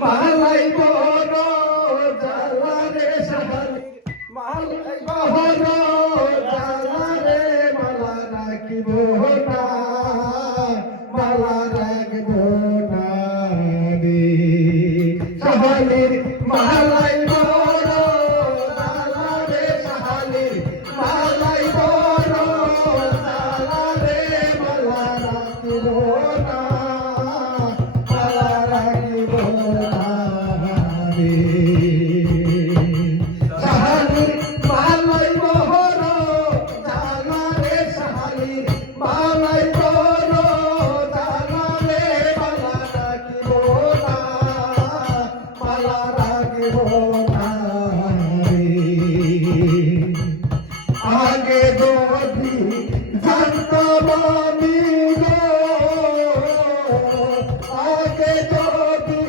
মালাই বড় জ্বালা রে শাহালির মালাই বড় জ্বালা রে মালা রাখিব না মালা রাখিব না রে শাহালির মালাই বড় জ্বালা রে শাহালির মালাই বড় জ্বালা রে মালা রাখিব না মালা রাখিব না রে শাহালির মালাই বড় জ্বালা রে শাহালির মালাই বড় জ্বালা রে মালা রাখিব না মালা রাখিব না রে আগে যদি জানতাম আমি গো আগে যদি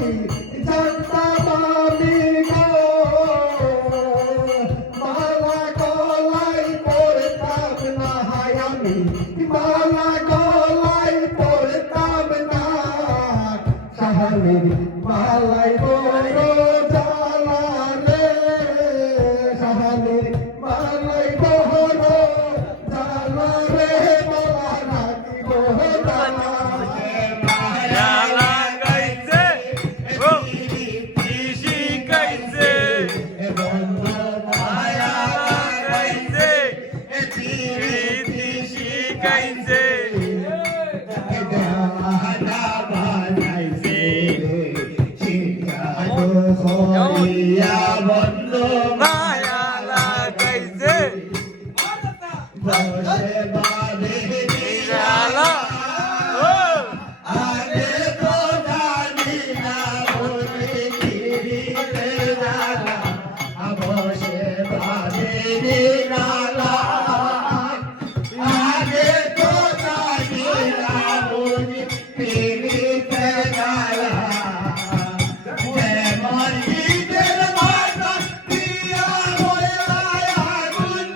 জানতাম আমি গো মালা গলায় পড়তাম না হায় আমি মালা গলায় পড়তাম না শাহালির মালাই বড় জ্বালা রে শাহালির মালাই বড় জ্বালা রে মালা রাখিব না মায়া লাগাইছে ও পিসি গাইছে মায়া লাগাইছে পিসি গাইছে মায়া লাগাইছে জ্বালা ও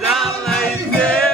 জ্বালাইছে